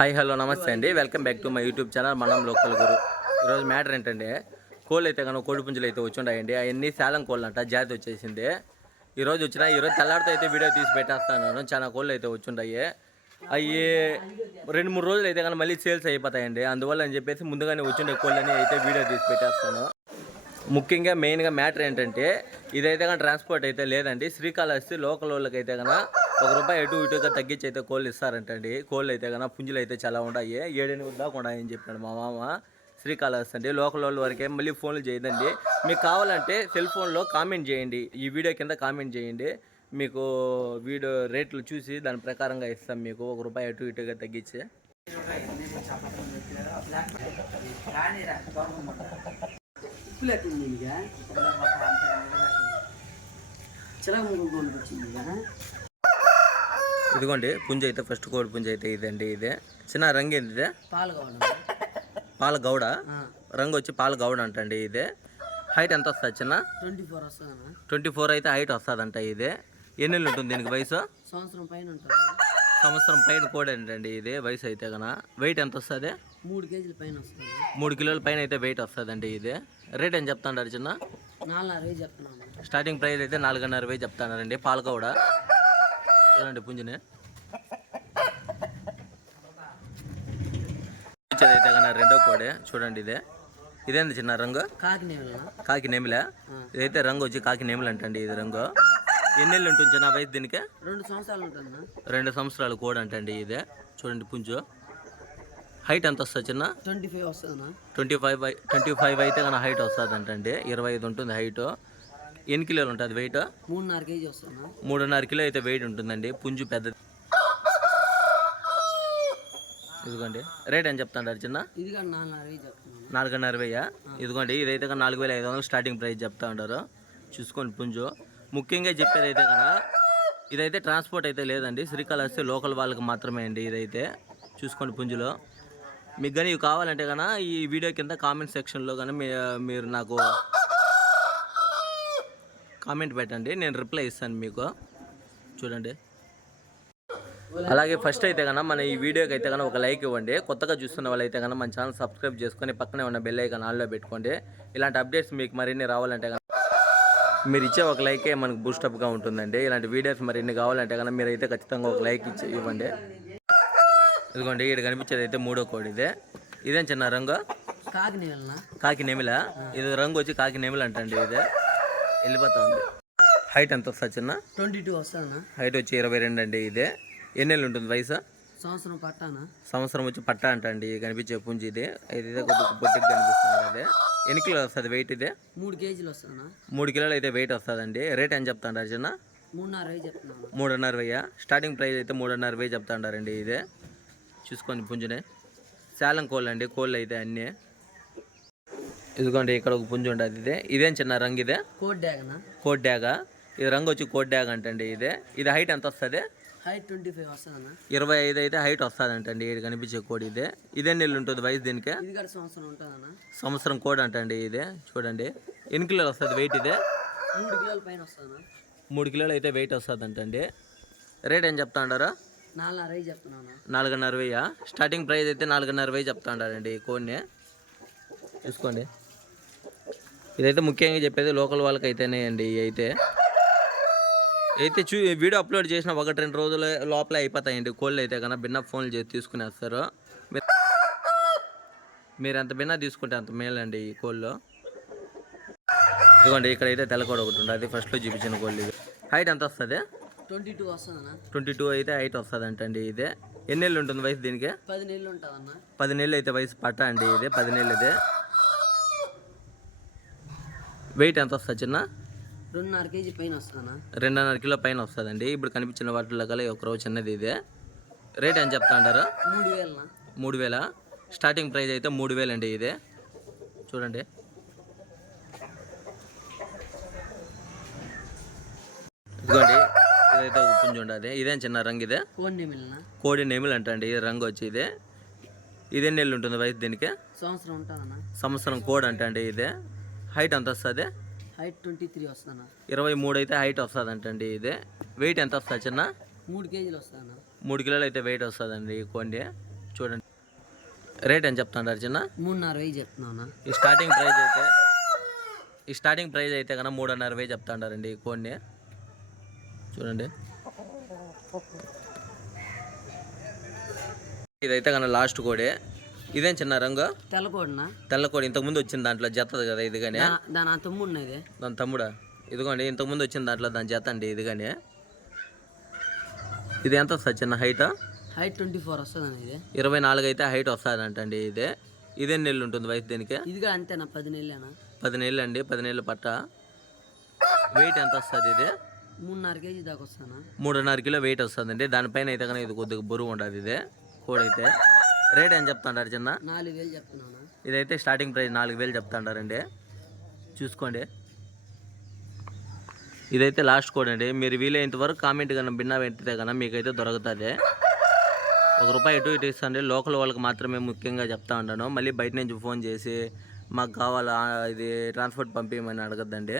Hi hello నమస్తే అండి. Welcome back to my YouTube channel మనం లోకల్ గురు ఈరోజు మ్యాటర్ ఏంటంటే కోళ్ళు అయితే కనుక కోడి పుంజులు అయితే వచ్చిండాయండి. అవన్నీ శాలం కోళ్ళు అంట జాతి వచ్చేసింది. ఈరోజు వచ్చిన ఈరోజు తెల్లారితో అయితే వీడియో తీసి పెట్టేస్తాను చాలా కోళ్ళు అయితే వచ్చిండాయి. అవి రెండు మూడు రోజులు అయితే కనుక మళ్ళీ సేల్స్ అయిపోతాయండి. అందువల్ల అని చెప్పేసి ముందుగానే వచ్చిండే కోళ్ళని అయితే వీడియో తీసి పెట్టేస్తాను ముఖ్యంగా మెయిన్గా మ్యాటర్ ఏంటంటే ఇదైతే కానీ ట్రాన్స్పోర్ట్ అయితే లేదండి. శ్రీకాళహస్తి లోకల్ వాళ్ళకైతే అయితే కనుక ఒక రూపాయి ఎటు ఇటుగా తగ్గించి అయితే కోళ్ళు ఇస్తారంటండి. కోళ్ళు అయితే కన్నా పుంజులు అయితే చాలా ఉన్నాయి ఏడెనిమిది దాకా ఉన్నాయని చెప్పాడు మా మామ. శ్రీకాళహస్తి అండి. లోకల్ వాళ్ళ వరకే మళ్ళీ ఫోన్లు చేయదండి. మీకు కావాలంటే సెల్ ఫోన్లో కామెంట్ చేయండి. ఈ వీడియో కింద కామెంట్ చేయండి. మీకు వీడియో రేట్లు చూసి దాని ప్రకారంగా ఇస్తాం మీకు. ఒక రూపాయి అటు ఇటుగా తగ్గించి. ఉప్పులేకుంది ఇదిగోండి పుంజ అయితే ఫస్ట్ కోడి పుంజ అయితే ఇదండి ఇదే. చిన్న రంగు ఏంది ఇదే? పాలు గౌడ రంగు వచ్చి పాల గౌడ అంటండి ఇదే. హైట్ ఎంత వస్తుంది చిన్న? ట్వంటీ ఫోర్ వస్తుందన్న. ట్వంటీ ఫోర్ అయితే హైట్ వస్తుందంట ఇదే. ఎన్ని ఉంటుంది దీనికి వయసు? సంవత్సరం పైన ఉంటుంది సంవత్సరం పైన కోడి అంటండి ఇది వయసు అయితే కన. వెయిట్ ఎంత వస్తుంది? మూడు కేజీల పైన వస్తుంది మూడు కిలోల పైన అయితే వెయిట్ వస్తుందండి ఇది. రేట్ ఏం చెప్తాండారు చిన్న? నాలుగున్నర వేలు చెప్తున్నాను స్టార్టింగ్ ప్రైస్ అయితే నాలుగున్నర వేలు చెప్తానారండి పాల గౌడ చూడండి పుంజుని. కన్నా రెండో కోడే చూడండి ఇదే. ఇదేంది చిన్న రంగు? కాకి నెమిల? ఇదైతే రంగు వచ్చి కాకి నెమిలి అంటండి ఇది రంగు. ఎన్ని నెలలు ఉంటుంది చిన్న వయసు దీనికి? రెండు సంవత్సరాలు ఉంటుందన్న. రెండు సంవత్సరాలు కోడ్ అంటండి ఇదే. చూడండి పుంజు. హైట్ ఎంత వస్తుంది చిన్న? ట్వంటీ ఫైవ్ వస్తుందన్న. ట్వంటీ ఫైవ్ ట్వంటీ ఫైవ్ అయితే కానీ హైట్ వస్తుంది అంటండి ఇరవై ఐదు ఉంటుంది హైట్ ఎన్ని కిలోలు ఉంటుంది వెయిట్ మూడున్నర కేజీ వస్తుందన్న మూడున్నర కిలో అయితే వెయిట్ ఉంటుందండి. పుంజు పెద్దది. ఇదిగోండి. రేట్ ఏం చెప్తాండారు చిన్న? నాలుగున్నర వెయ్య ఇదిగోండి ఇదైతే నాలుగు వేల ఐదు వందలు స్టార్టింగ్ ప్రైస్ చెప్తా ఉంటారు చూసుకోండి పుంజు. ముఖ్యంగా చెప్పేది అయితే కన్నా ఇదైతే ట్రాన్స్పోర్ట్ అయితే లేదండి. శ్రీకాళహస్తి లోకల్ వాళ్ళకి మాత్రమే అండి ఇదైతే. చూసుకోండి పుంజులో. మీకు కానీ ఇవి కావాలంటే కన్నా ఈ వీడియో కింద కామెంట్ సెక్షన్లో కానీ మీరు నాకు కామెంట్ పెట్టండి నేను రిప్లై ఇస్తాను మీకు. చూడండి. అలాగే ఫస్ట్ అయితే కన్నా మన ఈ వీడియోకి అయితే కన్నా ఒక లైక్ ఇవ్వండి. కొత్తగా చూస్తున్న వాళ్ళైతే కన్నా మన ఛానల్ సబ్స్క్రైబ్ చేసుకొని పక్కనే ఉన్న బెల్ ఐకాన్ ఆన్లో పెట్టుకోండి. ఇలాంటి అప్డేట్స్ మీకు మరిన్ని రావాలంటే కన్నా మీరు ఇచ్చే ఒక లైకే మనకు బూస్టప్గా ఉంటుందండి. ఇలాంటి వీడియోస్ మరిన్ని కావాలంటే కన్నా మీరు అయితే ఖచ్చితంగా ఒక లైక్ ఇచ్చి ఇవ్వండి. ఇదిగోండి ఇక్కడ కనిపించేది అయితే మూడో కోడి ఇదే. ఇదేం చిన్న రంగు? కాకి నేవలన కాకి నెమిల? ఇది రంగు వచ్చి కాకి నెమిల అంటండి ఇదే. వెళ్ళిపోతా ఉంది హైట్ ఎంత వస్తుంది చిన్న? ట్వంటీ టూ వస్తుందన్న. హైట్ వచ్చి ఇరవై రెండు అండి ఇదే. ఎన్ని నెలలు ఉంటుంది వయసు? సంవత్సరం పట్టానా సంవత్సరం వచ్చి పట్టా అంటండి కనిపించే పుంజి ఇది. ఇదే కొద్దిగా పొట్టికి కనిపిస్తుంది అదే. ఎన్ని కిలోలు వస్తుంది వెయిట్ ఇదే? మూడు కేజీలు వస్తుందన్న. మూడు కిలోలు అయితే వెయిట్ వస్తుందండి. రేట్ ఏం చెప్తాండారు చిన్న? మూడున్నర చెప్తున్నాను మూడున్నర వెయ్యి స్టార్టింగ్ ప్రైస్ అయితే మూడున్నర వెయ్యి చెప్తాండారండి ఇదే. చూసుకోండి పుంజునే. శాలం కోళ్ళు అండి. కోళ్ళు అయితే అన్నీ. ఇదిగోండి ఇక్కడ ఒక పుంజు ఉండదు ఇదే. ఇదేం చిన్న రంగు ఇదే? కోట్ డ్యాగనా కోట్ డ్యాగ? ఇది రంగు వచ్చి కోట్ డ్యాగ్ అంటండి ఇదే. ఇది హైట్ ఎంత వస్తుంది? హైట్ ట్వంటీ ఫైవ్ వస్తుందన్న ఇరవై ఐదు అయితే హైట్ వస్తుందంటండి ఇది కనిపించే కోడి ఇదే. ఇదే నెలలు ఉంటుంది వయసు దీనికి? ఇది కూడా సంవత్సరం ఉంటుందన్న సంవత్సరం కోడ్ అంటండి ఇదే. చూడండి ఎన్ని కిలోలు వస్తుంది వెయిట్ ఇదే? మూడు కిలోల పైన వస్తుందన్న మూడు కిలోలు అయితే వెయిట్ వస్తుంది అంటండి రేట్ ఏం చెప్తా ఉండారా? నాలుగున్నర వేలు చెప్తున్నాను నాలుగున్నర వెయ్యి స్టార్టింగ్ ప్రైస్ అయితే నాలుగున్నర వెయ్యి చెప్తా ఉండారండి ఈ కోడిని. చూసుకోండి. ఇదైతే ముఖ్యంగా చెప్పేది లోకల్ వాళ్ళకి అయితేనే అండి అయితే. అయితే చూ వీడియో అప్లోడ్ చేసిన ఒకటి రెండు రోజుల లోపలే అయిపోతాయండి. కోళ్ళు అయితే కన్నా భిన్న ఫోన్లు చేసి తీసుకునేస్తారు. మీరు మీరు ఎంత భిన్న తీసుకుంటే అంత మేలండి ఈ కోళ్ళు. ఇదిగోండి ఇక్కడైతే తెల్లకోడ ఒకటి ఉంటుంది అది ఫస్ట్లో చూపించిన కోళ్ళు ఇది. హైట్ ఎంత వస్తుంది? ట్వంటీ టూ వస్తుందన్న. ట్వంటీ టూ అయితే హైట్ వస్తుంది అంటండి ఇదే. ఎన్ని నెలలు ఉంటుంది వయసు దీనికి? పది నెలలు ఉంటుందన్న. పది నెలలు అయితే వయసు పట్ట అండి ఇదే. పది నెలలు ఇదే. వెయిట్ ఎంత వస్తుంది చిన్న? రెండున్నర కేజీ పైన వస్తుందన్న. రెండున్నర కిలో పైన వస్తుందండి. ఇప్పుడు కనిపించిన వాటిలో కల ఒక రోజు చిన్నది ఇదే. రేట్ ఏం చెప్తా అంటారు? మూడు వేలనా మూడు వేల? స్టార్టింగ్ ప్రైస్ అయితే మూడు వేలు అండి ఇదే. చూడండి. ఇదిగోండి ఇదైతే పుంజు ఉండదు ఇదేం చిన్న రంగు ఇదే? కోడి నెమిలి అంటండి. ఈ రంగు వచ్చి ఇదే. ఇదే నెలలు ఉంటుంది వయసు దీనికి? సంవత్సరం సంవత్సరం కోడ్ అంటండి ఇదే. హైట్ ఎంత వస్తుంది? హైట్ ట్వంటీ త్రీ వస్తుందన్న. ఇరవై మూడు అయితే హైట్ వస్తుంది అంటండి ఇదే. వెయిట్ ఎంత వస్తుంది చిన్న? మూడు కేజీలు వస్తుందన్న. మూడు కిలోలు అయితే వెయిట్ వస్తుందండి కోండి. చూడండి. రేట్ ఎంత చెప్తాంటారు చిన్న? మూడున్నర వెయ్యి చెప్తున్నానా ఈ స్టార్టింగ్ ప్రైస్ అయితే ఈ స్టార్టింగ్ ప్రైస్ అయితే కన్నా మూడున్నర వేలు చెప్తాంటారండి ఈ కోడిని చూడండి. ఇదైతే కన్నా లాస్ట్ కోడే. ఇదేం చిన్న రంగు? తెల్లకోడినా. తెల్ల కోడి ఇంతకుముందు వచ్చింది దాంట్లో జతది కదా ఇది కానీ దాని తమ్ముడు ఉన్నది. దాని తమ్ముడా? ఇదిగోండి ఇంతకుముందు వచ్చిన దాంట్లో దాని జత అండి ఇది కానీ ఇది ఎంత వస్తుంది చిన్న హైట్? హైట్ ట్వంటీ ఫోర్ వస్తుందన్న ఇది. ఇరవై నాలుగు అయితే హైట్ వస్తుందంటండి ఇది. ఇదే నెల్లు ఉంటుంది వయసు దీనికి? ఇది కూడా అంతేనా పది నెలలేనా? పది నెలలు అండి పది నెలల పట్ట. వెయిట్ ఎంత వస్తుంది ఇది? మూడున్నర కేజీ దాకా వస్తానా మూడున్నర కిలో వెయిట్ వస్తుందండి. దానిపైన అయితే కనుక ఇది కొద్దిగా బరువు ఉండదు ఇది కోడైతే. రేట్ ఏం చెప్తాంటారు చిన్న? నాలుగు వేలు చెప్తున్నానా. ఇదైతే స్టార్టింగ్ ప్రైస్ నాలుగు వేలు చెప్తాంటారండి చూసుకోండి. ఇదైతే లాస్ట్ కోడ్ అండి. మీరు వీలైనంత వరకు కామెంట్ కన్నా భిన్న పెట్టితే కన్నా మీకైతే దొరుకుతుంది. ఒక రూపాయి ఇటు ఇటు ఇస్తాండి. లోకల్ వాళ్ళకి మాత్రమే ముఖ్యంగా చెప్తా ఉంటాను. మళ్ళీ బయట నుంచి ఫోన్ చేసి మాకు కావాలా ఇది ట్రాన్స్పోర్ట్ పంపించమని అడగద్దండి.